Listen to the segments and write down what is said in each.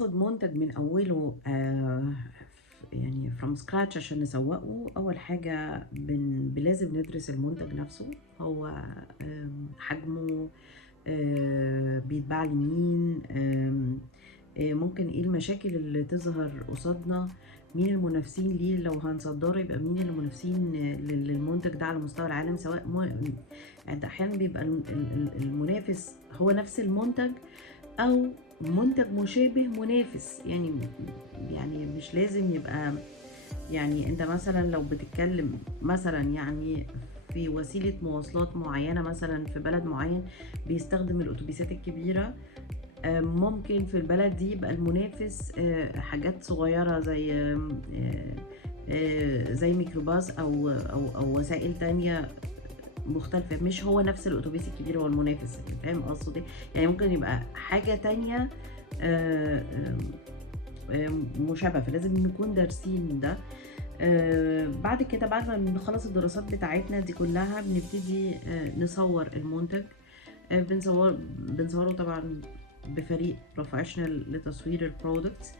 بناخد منتج من أوله يعني from scratch عشان نسوقه. أول حاجة لازم ندرس المنتج نفسه، هو حجمه، بيتباع لمين، ممكن ايه المشاكل اللي تظهر قصادنا، مين المنافسين ليه لو هنصدره، يبقى مين المنافسين للمنتج ده على مستوى العالم، سواء يعني احيانا بيبقى المنافس هو نفس المنتج او منتج مشابه منافس. يعني مش لازم يبقى، يعني انت مثلا لو بتتكلم مثلا يعني في وسيلة مواصلات معينة، مثلا في بلد معين بيستخدم الأتوبيسات الكبيرة، ممكن في البلد دي يبقى المنافس حاجات صغيرة زي ميكروباص أو وسائل تانية مختلفة، مش هو نفس الأتوبيس الكبير هو المنافس. فاهم قصدي؟ يعني ممكن يبقى حاجة تانية مشابهة، فلازم نكون دارسين ده. بعد كده، بعد ما بنخلص الدراسات بتاعتنا دي كلها، بنبتدي نصور المنتج. بنصوره طبعا بفريق بروفيشنال لتصوير البرودكت.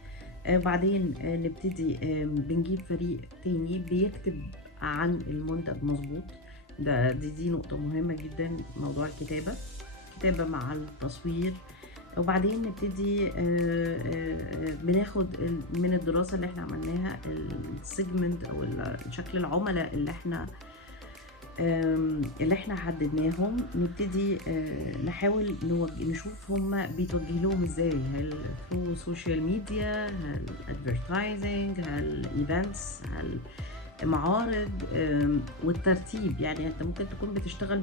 بعدين نبتدي بنجيب فريق تاني بيكتب عن المنتج مظبوط. دي نقطة مهمة جدا، موضوع كتابة مع التصوير. وبعدين نبتدي بناخد من الدراسة اللي احنا عملناها السيجمنت او شكل العملاء اللي احنا حددناهم. نبتدي نحاول نشوف هم بيتوجه لهم ازاي، هل ثرو سوشيال ميديا، هل ادفرتايزنج، هل ايفنتس، هل معارض، والترتيب. يعني انت ممكن تكون بتشتغل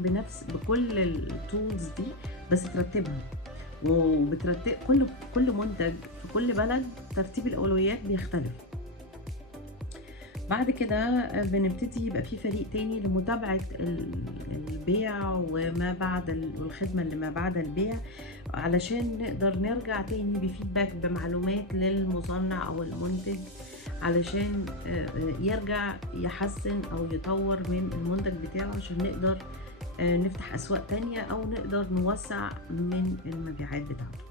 بكل التولز دي، بس ترتبها، وبترتب كل منتج في كل بلد ترتيب الاولويات بيختلف. بعد كده بنبتدي يبقى في فريق تاني لمتابعة البيع وما بعد والخدمة اللي ما بعد البيع، علشان نقدر نرجع تاني بفيدباك بمعلومات للمصنع أو المنتج، علشان يرجع يحسن أو يطور من المنتج بتاعه، عشان نقدر نفتح أسواق تانية أو نقدر نوسع من المبيعات بتاعته.